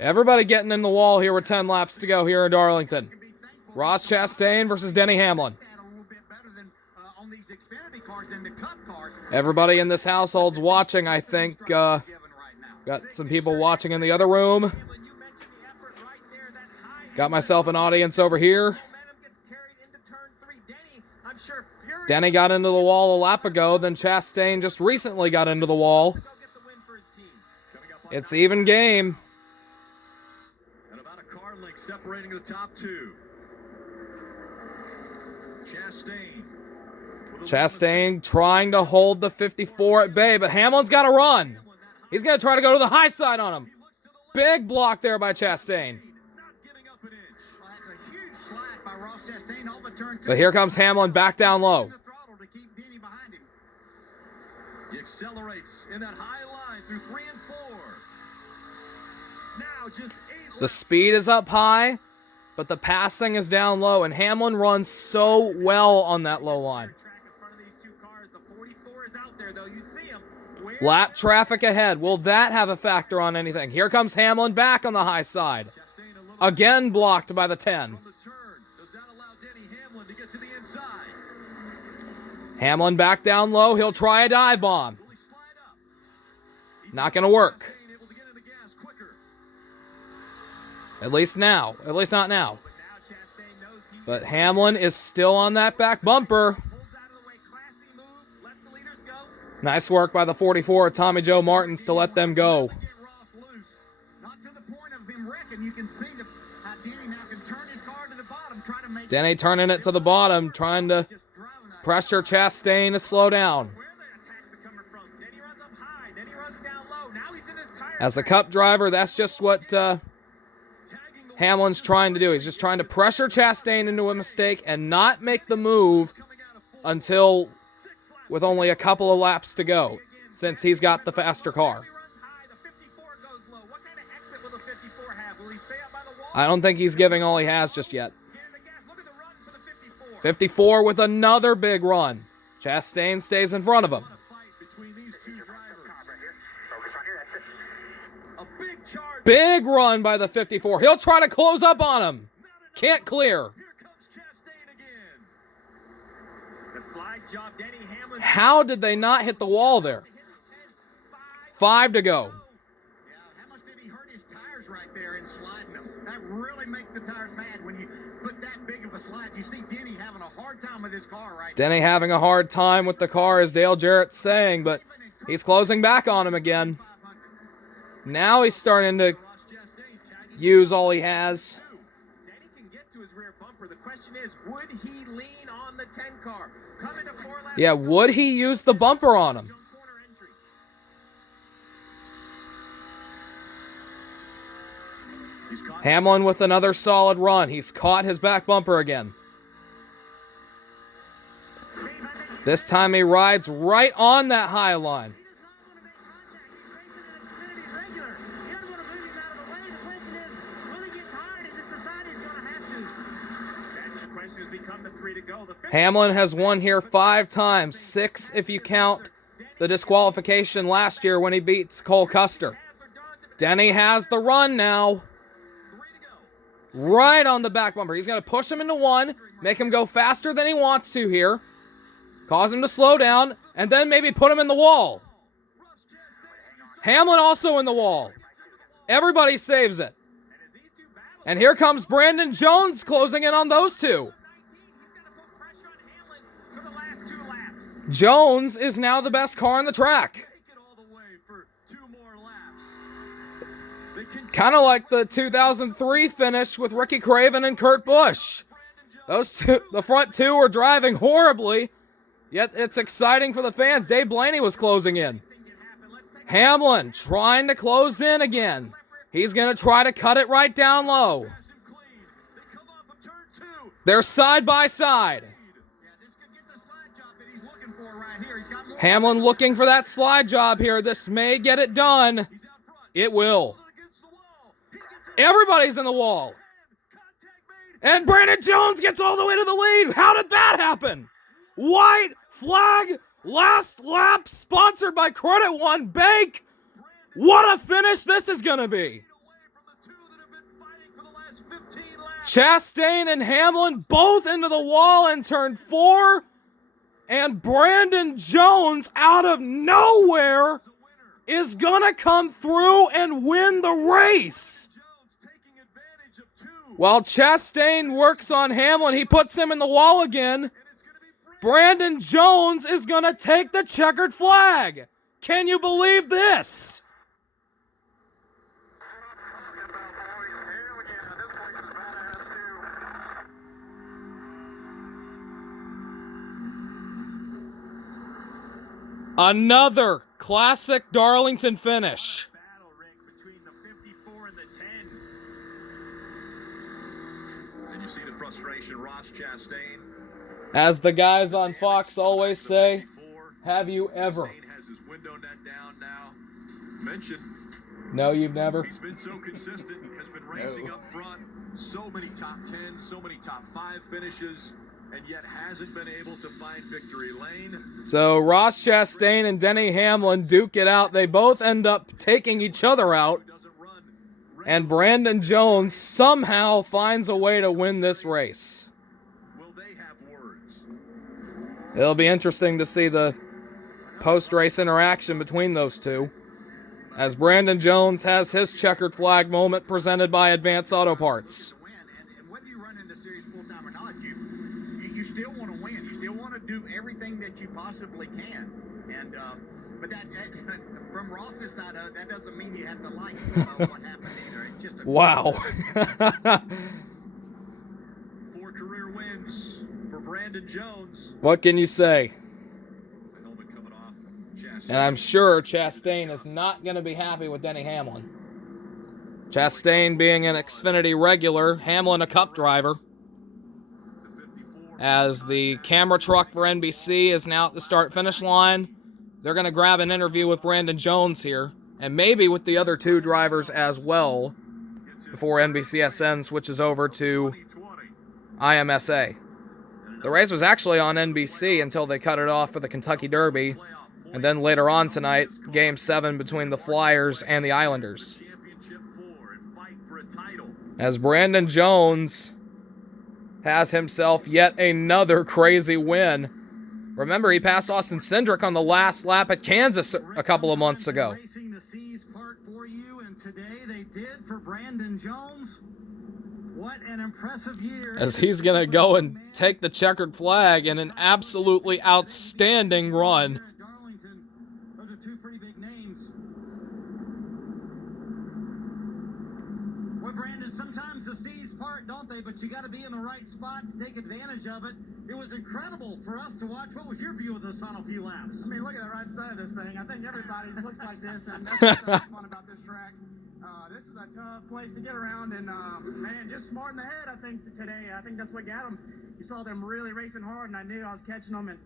Everybody getting in the wall here with 10 laps to go here in Darlington. Ross Chastain versus Denny Hamlin. Everybody in this household's watching, I think. Got some people watching in the other room. Got myself an audience over here. Denny got into the wall a lap ago, then Chastain just recently got into the wall. It's even game. And about a car length separating the top two. Chastain trying to hold the 54 at bay, but Hamlin's got to run. He's going to try to go to the high side on him. Big block there by Chastain. But here comes Hamlin back down low. He accelerates in that high line through 3 and 4. Now just 8. The speed is up high, but the passing is down low, and Hamlin runs so well on that low line. Lap traffic ahead. Will that have a factor on anything? Here comes Hamlin back on the high side. Again blocked by the 10. Hamlin back down low. He'll try a dive bomb. Not going to work. At least now. At least not now. But Hamlin is still on that back bumper. Nice work by the 44 Tommy Joe Martins to let them go. Denny turning it to the bottom, trying to pressure Chastain to slow down. As a Cup driver, that's just what Hamlin's trying to do. He's just trying to pressure Chastain into a mistake and not make the move until with only a couple of laps to go, since he's got the faster car. I don't think he's giving all he has just yet. 54 with another big run. Chastain stays in front of him. Big run by the 54. He'll try to close up on him. Can't clear. How did they not hit the wall there? 5 to go. How much did he hurt his tires right there in sliding them? That really makes the tires mad when you put that big of a slide. You see Denny having a hard time with his car right now. Denny having a hard time with the car, as Dale Jarrett's saying, but he's closing back on him again. Now he's starting to use all he has. Denny can get to his rear bumper. The question is, would he lean on the 10 car? Yeah, would he use the bumper on him? Hamlin with another solid run. He's caught his back bumper again. This time he rides right on that high line. Hamlin has won here 5 times, 6 if you count the disqualification last year when he beats Cole Custer. Denny has the run now. Right on the back bumper. He's going to push him into 1, make him go faster than he wants to here, cause him to slow down, and then maybe put him in the wall. Hamlin also in the wall. Everybody saves it. And here comes Brandon Jones closing in on those two. Jones is now the best car on the track. Kind of like the 2003 finish with Ricky Craven and Kurt Busch. Those two, the front two were driving horribly, yet it's exciting for the fans. Dave Blaney was closing in. Hamlin trying to close in again. He's going to try to cut it right down low. They're side by side. Hamlin looking for that slide job here. This may get it done. It will. Everybody's in the wall. And Brandon Jones gets all the way to the lead. How did that happen? White flag, last lap, sponsored by Credit One Bank. What a finish this is going to be. Chastain and Hamlin both into the wall in turn 4. And Brandon Jones out of nowhere is going to come through and win the race. While Chastain works on Hamlin, he puts him in the wall again. Brandon Jones is going to take the checkered flag. Can you believe this? Another classic Darlington finish. Battle, Rick, between the 54 and the 10. And you see the frustration, Ross Chastain. As the guys on Fox always say, have you ever? Chastain has his window net down now. Mention. No, you've never. He's been so consistent, has been racing up front. So many top 10, so many top 5 finishes, and yet hasn't been able to find victory lane. So Ross Chastain and Denny Hamlin duke it out. They both end up taking each other out. And Brandon Jones somehow finds a way to win this race. Will they have words? It'll be interesting to see the post-race interaction between those two, as Brandon Jones has his checkered flag moment presented by Advance Auto Parts. And whether you run in the series full-time or not, you still want to win. You still want to do everything that you possibly can. And but that from Ross's side, that doesn't mean you have to like what happened either. It's just a Wow. 4 career wins for Brandon Jones. What can you say? The helmet coming off. Chastain. And I'm sure Chastain is not going to be happy with Denny Hamlin. Chastain being an Xfinity regular, Hamlin a Cup driver. As the camera truck for NBC is now at the start-finish line, they're going to grab an interview with Brandon Jones here, and maybe with the other 2 drivers as well, before NBCSN switches over to IMSA. The race was actually on NBC until they cut it off for the Kentucky Derby, and then later on tonight, Game 7 between the Flyers and the Islanders. As Brandon Jones has himself yet another crazy win. Remember, he passed Austin Cindric on the last lap at Kansas a couple of months ago. Racing the C's part for you, and today they did for Brandon Jones. What an impressive year. As he's going to go and take the checkered flag in an absolutely outstanding run. Darlington, those are 2 pretty big names. Well, Brandon, sometimes the C's part, don't they? But you got to be in the right spot to take advantage of it. It was incredible for us to watch. What was your view of those final few laps? I mean, look at the right side of this thing. I think everybody looks like this, and that's what's so fun about this track. This is a tough place to get around, and man, just smart in the head, I think, today. I think that's what got them. You saw them really racing hard, and I knew I was catching them, and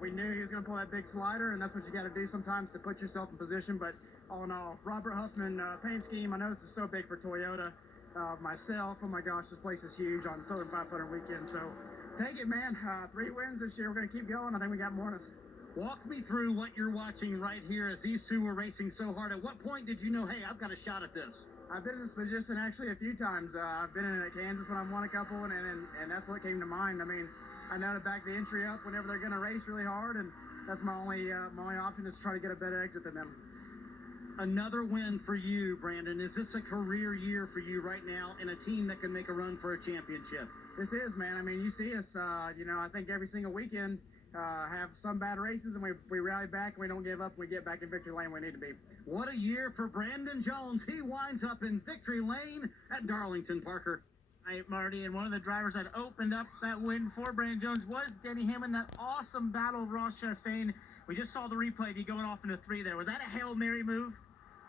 we knew he was going to pull that big slider, and that's what you got to do sometimes to put yourself in position. But all in all, Robert Huffman paint scheme, I know this is so big for Toyota. Myself, oh my gosh, this place is huge on Southern 500 weekend, so take it, man. 3 wins this year. We're going to keep going. I think we got more in us. Walk me through what you're watching right here as these 2 were racing so hard. At what point did you know, hey, I've got a shot at this? I've been in this position actually a few times. I've been in it at Kansas when I've won a couple, and that's what came to mind. I mean, I know to back the entry up whenever they're going to race really hard, and that's my only option is to try to get a better exit than them. Another win for you, Brandon. Is this a career year for you right now in a team that can make a run for a championship? This is, man. I mean, you see us, I think every single weekend have some bad races, and we rally back, and we don't give up, and we get back in victory lane where we need to be. What a year for Brandon Jones. He winds up in victory lane at Darlington, Parker. Right, Marty, and one of the drivers that opened up that win for Brandon Jones was Denny Hamlin. That awesome battle of Ross Chastain. We just saw the replay of you going off into 3 there. Was that a Hail Mary move?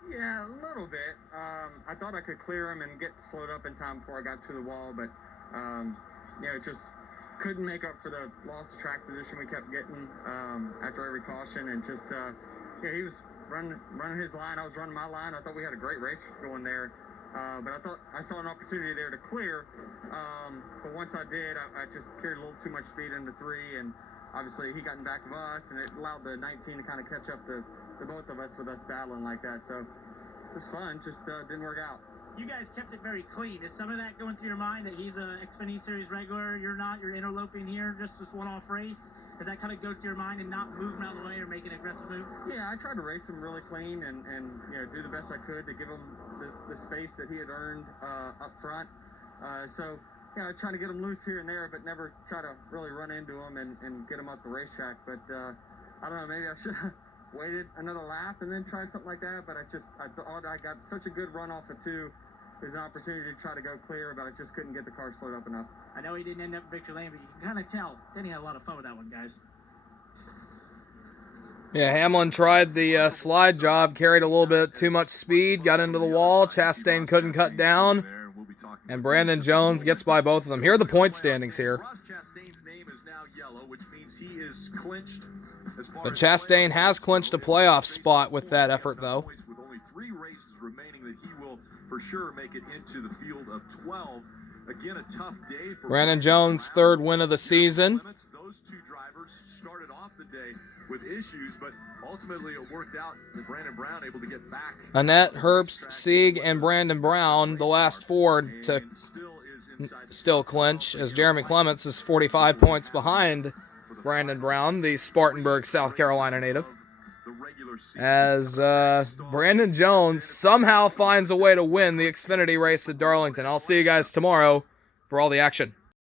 Yeah, a little bit. I thought I could clear him and get slowed up in time before I got to the wall, but just couldn't make up for the loss of track position we kept getting after every caution, and just he was running his line. I was running my line. I thought we had a great race going there, but I thought I saw an opportunity there to clear. But once I did, I just carried a little too much speed into 3, and obviously he got in back of us, and it allowed the 19 to kind of catch up to the both of us with us battling like that. So was fun, just didn't work out. You guys kept it very clean. Is some of that going through your mind that he's a Xfinity Series regular, you're not, you're interloping here, just this one-off race? Does that kind of go through your mind and not move him out of the way or make an aggressive move? Yeah, I tried to race him really clean and do the best I could to give him the space that he had earned up front. So yeah, trying to get him loose here and there, but never try to really run into him and get him up the racetrack. But I don't know, maybe I should have waited another lap and then tried something like that. But I thought I got such a good run off of 2. There's an opportunity to try to go clear, but I just couldn't get the car slowed up enough. I know he didn't end up in victory lane, but you can kind of tell Denny had a lot of fun with that one, guys. Yeah, Hamlin tried the slide job, carried a little bit too much speed, got into the wall. Chastain couldn't cut down, and Brandon Jones gets by both of them. Here are the point standings here. Ross Chastain's name is now yellow, which means he is clinched. But Chastain has clinched a playoff spot with that effort, though. With only 3 races remaining, that he will for sure make it into the field of 12. Again, a tough day for Brandon Jones' 3rd win of the season. Those 2 drivers started off the day with issues, but ultimately it worked out with Brandon Brown able to get back. Annette, Herbst, Sieg, and Brandon Brown, the last 4 to still clinch, as Jeremy Clements is 45 points behind Brandon Brown, the Spartanburg, South Carolina native. As Brandon Jones somehow finds a way to win the Xfinity race at Darlington. I'll see you guys tomorrow for all the action.